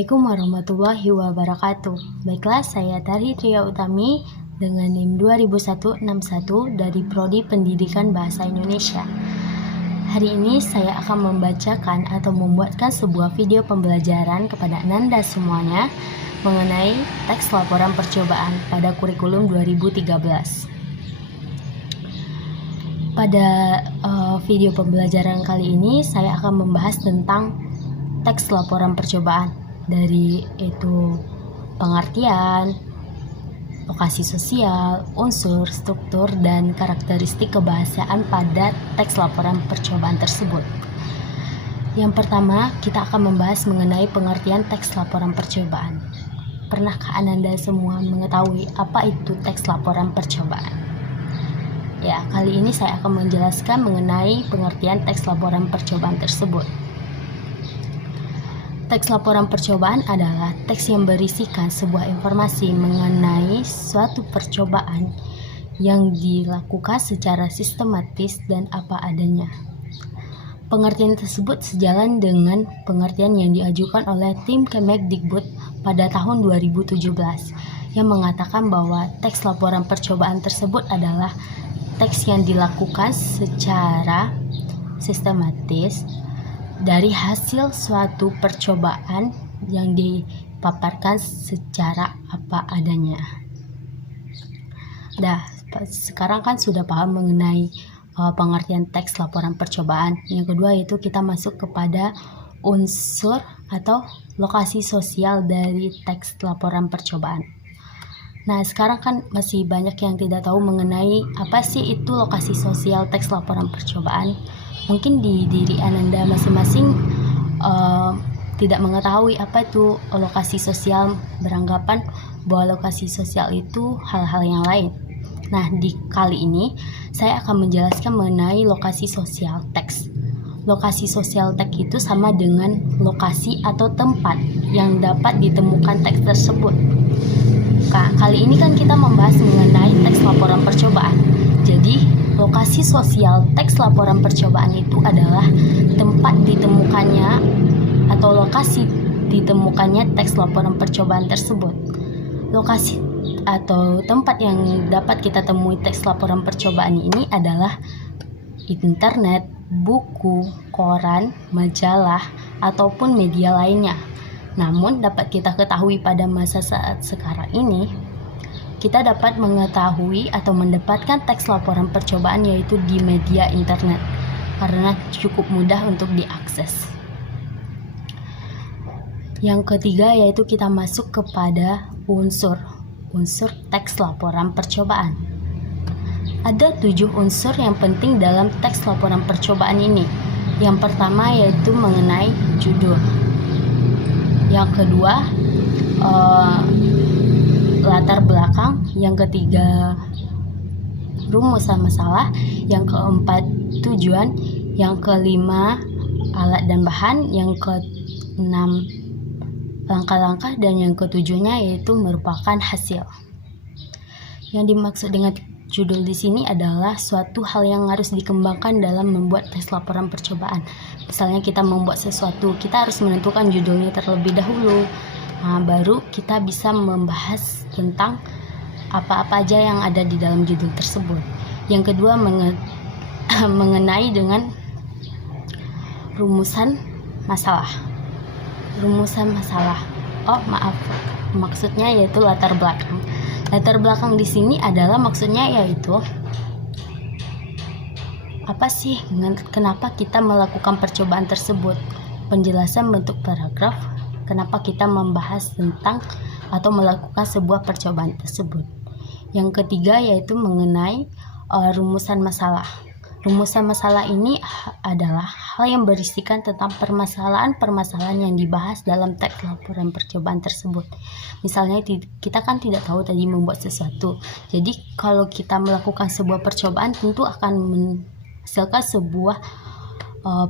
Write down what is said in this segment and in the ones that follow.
Assalamualaikum warahmatullahi wabarakatuh. Baiklah, saya Tari Tria Utami dengan NIM 200161 dari Prodi Pendidikan Bahasa Indonesia. Hari ini saya akan membacakan atau membuatkan sebuah video pembelajaran kepada Anda semuanya mengenai teks laporan percobaan pada kurikulum 2013. Pada video pembelajaran kali ini saya akan membahas tentang teks laporan percobaan, dari itu pengertian, lokasi sosial, unsur, struktur, dan karakteristik kebahasaan pada teks laporan percobaan tersebut. Yang pertama, kita akan membahas mengenai pengertian teks laporan percobaan. Pernahkah Anda semua mengetahui apa itu teks laporan percobaan? Ya, kali ini saya akan menjelaskan mengenai pengertian teks laporan percobaan tersebut. Teks laporan percobaan adalah teks yang berisikan sebuah informasi mengenai suatu percobaan yang dilakukan secara sistematis dan apa adanya. Pengertian tersebut sejalan dengan pengertian yang diajukan oleh tim Kemendikbud pada tahun 2017 yang mengatakan bahwa teks laporan percobaan tersebut adalah teks yang dilakukan secara sistematis dari hasil suatu percobaan yang dipaparkan secara apa adanya. Sekarang kan sudah paham mengenai pengertian teks laporan percobaan. Yang kedua yaitu kita masuk kepada unsur atau lokasi sosial dari teks laporan percobaan. Nah, sekarang kan masih banyak yang tidak tahu mengenai apa sih itu lokasi sosial teks laporan percobaan. Mungkin di diri Anda masing-masing tidak mengetahui apa itu lokasi sosial, beranggapan bahwa lokasi sosial itu hal-hal yang lain. Nah, di kali ini saya akan menjelaskan mengenai lokasi sosial teks. Lokasi sosial teks itu sama dengan lokasi atau tempat yang dapat ditemukan teks tersebut. Kali ini kan kita membahas mengenai teks laporan percobaan. Jadi, lokasi sosial teks laporan percobaan itu adalah tempat ditemukannya atau lokasi ditemukannya teks laporan percobaan tersebut. Lokasi atau tempat yang dapat kita temui teks laporan percobaan ini adalah internet, buku, koran, majalah, ataupun media lainnya. Namun dapat kita ketahui pada masa saat sekarang ini, kita dapat mengetahui atau mendapatkan teks laporan percobaan yaitu di media internet karena cukup mudah untuk diakses. Yang ketiga yaitu kita masuk kepada unsur teks laporan percobaan. Ada 7 unsur yang penting dalam teks laporan percobaan ini. Yang pertama yaitu mengenai judul. Yang kedua latar belakang, yang ketiga rumusan masalah, yang keempat tujuan, yang kelima alat dan bahan, yang keenam langkah-langkah, dan yang ketujuhnya yaitu merupakan hasil. Yang dimaksud dengan judul di sini adalah suatu hal yang harus dikembangkan dalam membuat teks laporan percobaan. Misalnya kita membuat sesuatu, kita harus menentukan judulnya terlebih dahulu. Baru kita bisa membahas tentang apa-apa aja yang ada di dalam judul tersebut. Yang kedua mengenai dengan rumusan masalah. Maksudnya yaitu latar belakang. Latar belakang di sini adalah maksudnya yaitu apa sih, kenapa kita melakukan percobaan tersebut. Penjelasan bentuk paragraf kenapa kita membahas tentang atau melakukan sebuah percobaan tersebut. Yang ketiga yaitu mengenai rumusan masalah. Rumusan masalah ini adalah hal yang berisikan tentang permasalahan yang dibahas dalam teks laporan percobaan tersebut. Misalnya kita kan tidak tahu tadi membuat sesuatu. Jadi kalau kita melakukan sebuah percobaan tentu akan menghasilkan sebuah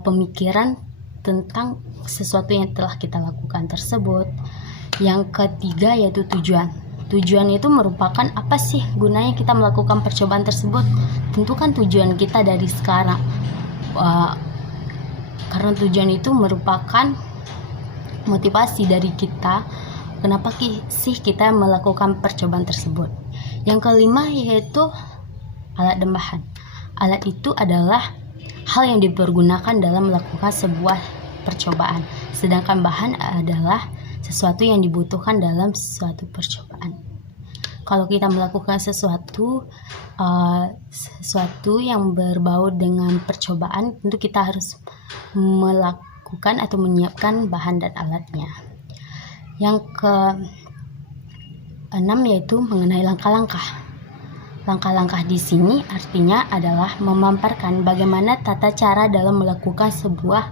pemikiran tentang sesuatu yang telah kita lakukan tersebut. Yang ketiga yaitu tujuan. Tujuan itu merupakan apa sih gunanya kita melakukan percobaan tersebut. Tentu kan tujuan kita dari sekarang, karena tujuan itu merupakan motivasi dari kita, kenapa sih kita melakukan percobaan tersebut. Yang kelima yaitu alat dan bahan. Alat itu adalah hal yang dipergunakan dalam melakukan sebuah percobaan, sedangkan bahan adalah sesuatu yang dibutuhkan dalam suatu percobaan. Kalau kita melakukan sesuatu yang berbau dengan percobaan, tentu kita harus melakukan atau menyiapkan bahan dan alatnya. Yang keenam yaitu mengenai langkah-langkah. Langkah-langkah di sini artinya adalah memaparkan bagaimana tata cara dalam melakukan sebuah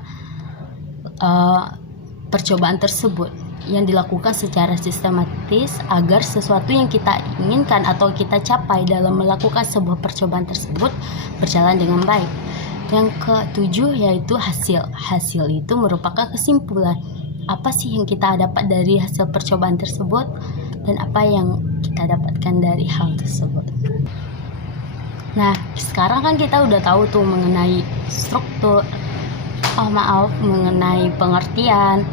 percobaan tersebut yang dilakukan secara sistematis agar sesuatu yang kita inginkan atau kita capai dalam melakukan sebuah percobaan tersebut berjalan dengan baik. Yang ketujuh yaitu hasil. Hasil itu merupakan kesimpulan. Apa sih yang kita dapat dari hasil percobaan tersebut dan apa yang kita dapatkan dari hal tersebut. Nah, sekarang kan kita udah tahu tuh mengenai struktur, mengenai pengertian,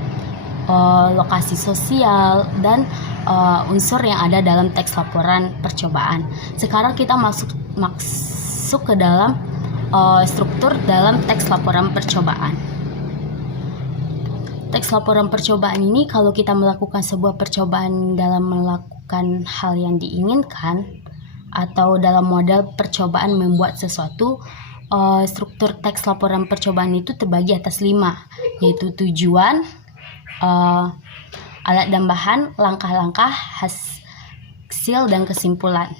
lokasi sosial, dan unsur yang ada dalam teks laporan percobaan. Sekarang kita masuk ke dalam struktur dalam teks laporan percobaan. Teks laporan percobaan ini kalau kita melakukan sebuah percobaan dalam melakukan hal yang diinginkan atau dalam model percobaan membuat sesuatu, struktur teks laporan percobaan itu terbagi atas 5, yaitu tujuan, alat dan bahan, langkah-langkah, hasil, dan kesimpulan.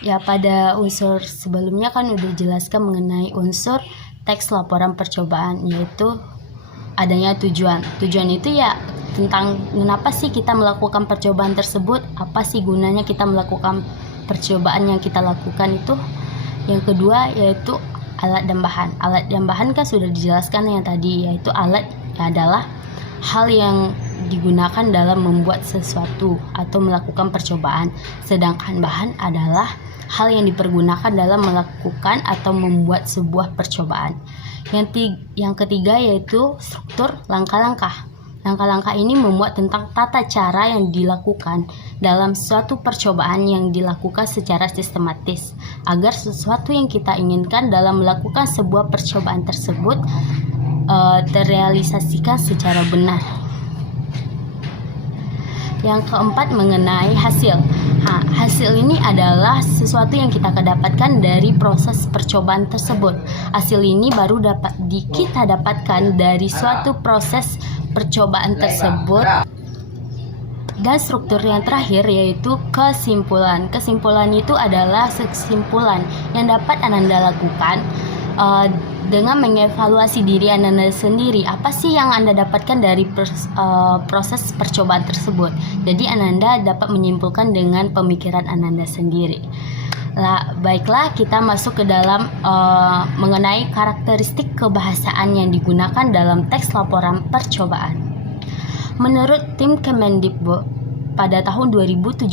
Ya, pada unsur sebelumnya kan udah jelaskan mengenai unsur teks laporan percobaan, yaitu adanya tujuan. Tujuan itu ya tentang kenapa sih kita melakukan percobaan tersebut, apa sih gunanya kita melakukan percobaan yang kita lakukan itu. Yang kedua yaitu alat dan bahan. Alat dan bahan kan sudah dijelaskan yang tadi, yaitu alat adalah hal yang digunakan dalam membuat sesuatu atau melakukan percobaan, sedangkan bahan adalah hal yang dipergunakan dalam melakukan atau membuat sebuah percobaan. Yang ketiga yaitu struktur langkah-langkah. Langkah-langkah ini memuat tentang tata cara yang dilakukan dalam suatu percobaan yang dilakukan secara sistematis agar sesuatu yang kita inginkan dalam melakukan sebuah percobaan tersebut terrealisasikan secara benar. Yang keempat mengenai hasil. Hasil ini adalah sesuatu yang kita dapatkan dari proses percobaan tersebut. Hasil ini baru kita dapatkan dari suatu proses percobaan tersebut. Dan struktur yang terakhir yaitu kesimpulan. Kesimpulan itu adalah kesimpulan yang dapat Ananda lakukan dengan mengevaluasi diri Ananda sendiri. Apa sih yang Anda dapatkan dari proses percobaan tersebut? Jadi Ananda dapat menyimpulkan dengan pemikiran Ananda sendiri. Baiklah, kita masuk ke dalam mengenai karakteristik kebahasaan yang digunakan dalam teks laporan percobaan. Menurut tim Kemendikbud pada tahun 2017,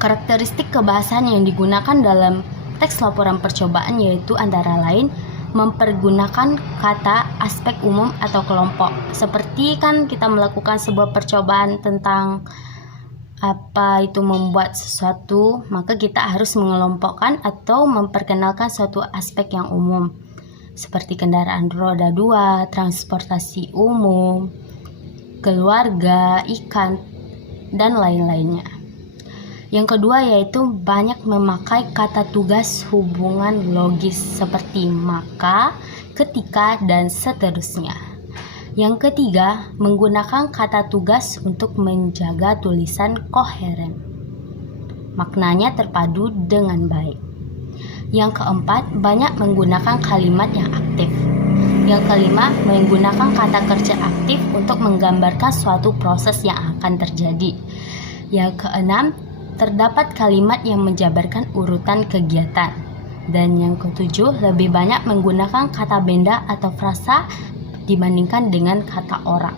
karakteristik kebahasaan yang digunakan dalam teks laporan percobaan yaitu antara lain mempergunakan kata aspek umum atau kelompok. Seperti kan kita melakukan sebuah percobaan tentang apa itu membuat sesuatu, maka kita harus mengelompokkan atau memperkenalkan suatu aspek yang umum seperti kendaraan roda 2, transportasi umum, keluarga, ikan, dan lain-lainnya. Yang kedua yaitu banyak memakai kata tugas hubungan logis seperti maka, ketika, dan seterusnya. Yang ketiga, menggunakan kata tugas untuk menjaga tulisan koheren. Maknanya terpadu dengan baik. Yang keempat, banyak menggunakan kalimat yang aktif. Yang kelima, menggunakan kata kerja aktif untuk menggambarkan suatu proses yang akan terjadi. Yang keenam, terdapat kalimat yang menjabarkan urutan kegiatan. Dan yang ketujuh, lebih banyak menggunakan kata benda atau frasa dibandingkan dengan kata orang.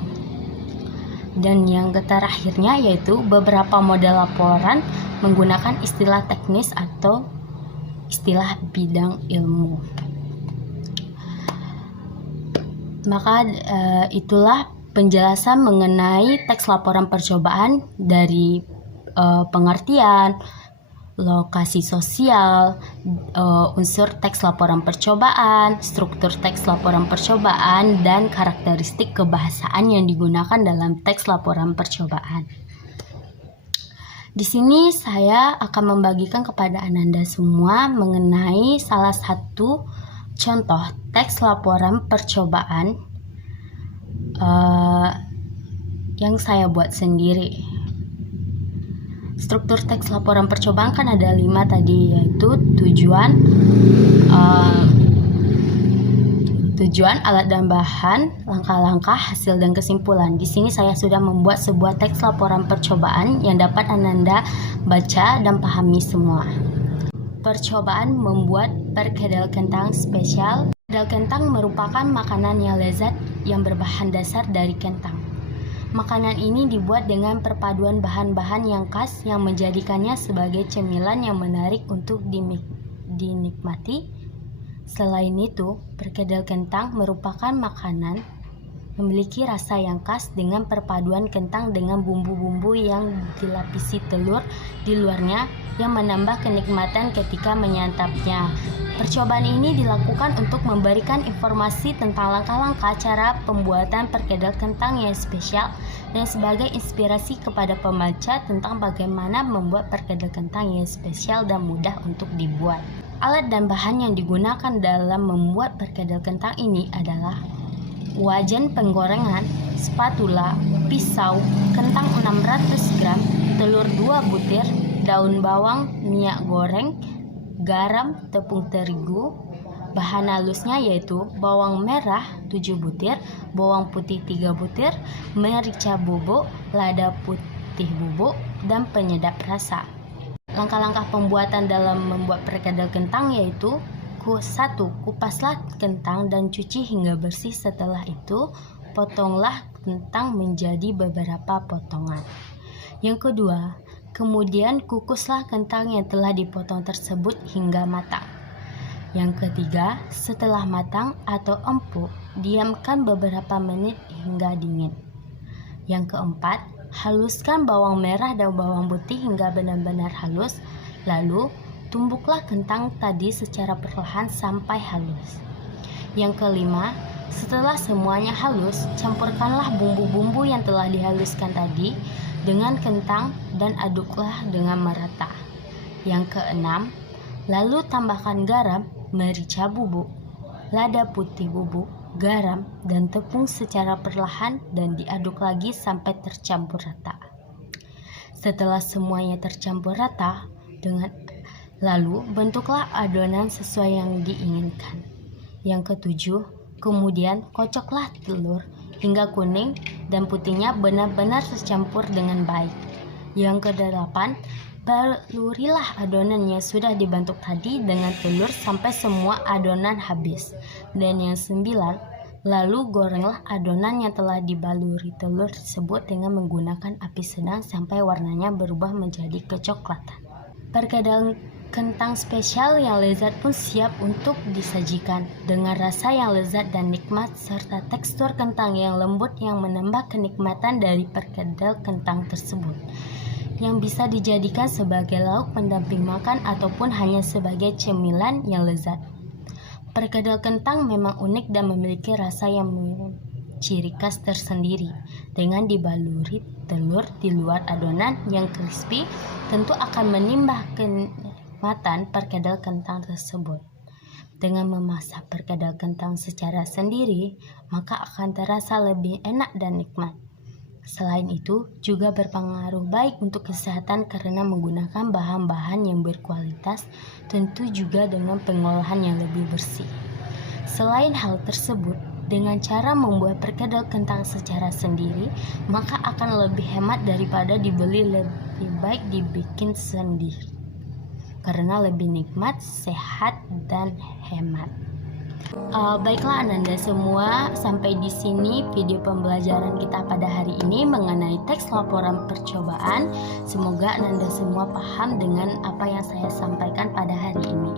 Dan yang terakhirnya yaitu beberapa model laporan menggunakan istilah teknis atau istilah bidang ilmu. Maka itulah penjelasan mengenai teks laporan percobaan dari pengertian, lokasi sosial, unsur teks laporan percobaan, struktur teks laporan percobaan, dan karakteristik kebahasaan yang digunakan dalam teks laporan percobaan. Di sini saya akan membagikan kepada Ananda semua mengenai salah satu contoh teks laporan percobaan yang saya buat sendiri. Struktur teks laporan percobaan kan ada 5 tadi, yaitu tujuan, alat dan bahan, langkah-langkah, hasil dan kesimpulan. Di sini saya sudah membuat sebuah teks laporan percobaan yang dapat Ananda baca dan pahami semua. Percobaan membuat perkedel kentang spesial. Perkedel kentang merupakan makanan yang lezat yang berbahan dasar dari kentang. Makanan ini dibuat dengan perpaduan bahan-bahan yang khas yang menjadikannya sebagai cemilan yang menarik untuk dinikmati. Selain itu, perkedel kentang merupakan makanan memiliki rasa yang khas dengan perpaduan kentang dengan bumbu-bumbu yang dilapisi telur di luarnya yang menambah kenikmatan ketika menyantapnya. Percobaan ini dilakukan untuk memberikan informasi tentang langkah-langkah cara pembuatan perkedel kentang yang spesial dan sebagai inspirasi kepada pembaca tentang bagaimana membuat perkedel kentang yang spesial dan mudah untuk dibuat. Alat dan bahan yang digunakan dalam membuat perkedel kentang ini adalah wajan penggorengan, spatula, pisau, kentang 600 gram, telur 2 butir, daun bawang, minyak goreng, garam, tepung terigu. Bahan halusnya yaitu bawang merah 7 butir, bawang putih 3 butir, merica bubuk, lada putih bubuk, dan penyedap rasa. Langkah-langkah pembuatan dalam membuat perkedel kentang yaitu 1. Kupaslah kentang dan cuci hingga bersih. Setelah itu, potonglah kentang menjadi beberapa potongan. Yang kedua, kemudian kukuslah kentang yang telah dipotong tersebut hingga matang. Yang ketiga, setelah matang atau empuk, diamkan beberapa menit hingga dingin. Yang keempat, haluskan bawang merah dan bawang putih hingga benar-benar halus, lalu tumbuklah kentang tadi secara perlahan sampai halus. Yang kelima, setelah semuanya halus, campurkanlah bumbu-bumbu yang telah dihaluskan tadi dengan kentang dan aduklah dengan merata. Yang keenam, lalu tambahkan garam, merica bubuk, lada putih bubuk, garam, dan tepung secara perlahan dan diaduk lagi sampai tercampur rata. Setelah semuanya tercampur rata, lalu bentuklah adonan sesuai yang diinginkan. Yang ketujuh, kemudian kocoklah telur hingga kuning dan putihnya benar-benar tercampur dengan baik. Yang kedelapan, balurilah adonan yang sudah dibentuk tadi dengan telur sampai semua adonan habis. Dan yang sembilan, lalu gorenglah adonan yang telah dibaluri telur tersebut dengan menggunakan api sedang sampai warnanya berubah menjadi kecoklatan. Perkedel kentang spesial yang lezat pun siap untuk disajikan dengan rasa yang lezat dan nikmat serta tekstur kentang yang lembut yang menambah kenikmatan dari perkedel kentang tersebut, yang bisa dijadikan sebagai lauk pendamping makan ataupun hanya sebagai cemilan yang lezat. Perkedel kentang memang unik dan memiliki rasa yang ciri khas tersendiri. Dengan dibaluri telur di luar adonan yang crispy, tentu akan menambah kenikmatan perkedel kentang tersebut. Dengan memasak perkedel kentang secara sendiri, maka akan terasa lebih enak dan nikmat. Selain itu, juga berpengaruh baik untuk kesehatan karena menggunakan bahan-bahan yang berkualitas, tentu juga dengan pengolahan yang lebih bersih. Selain hal tersebut, dengan cara membuat perkedel kentang secara sendiri, maka akan lebih hemat daripada dibeli. Lebih baik dibikin sendiri, karena lebih nikmat, sehat, dan hemat. Baiklah Ananda semua, sampai di sini video pembelajaran kita pada hari ini mengenai teks laporan percobaan. Semoga Ananda semua paham dengan apa yang saya sampaikan pada hari ini.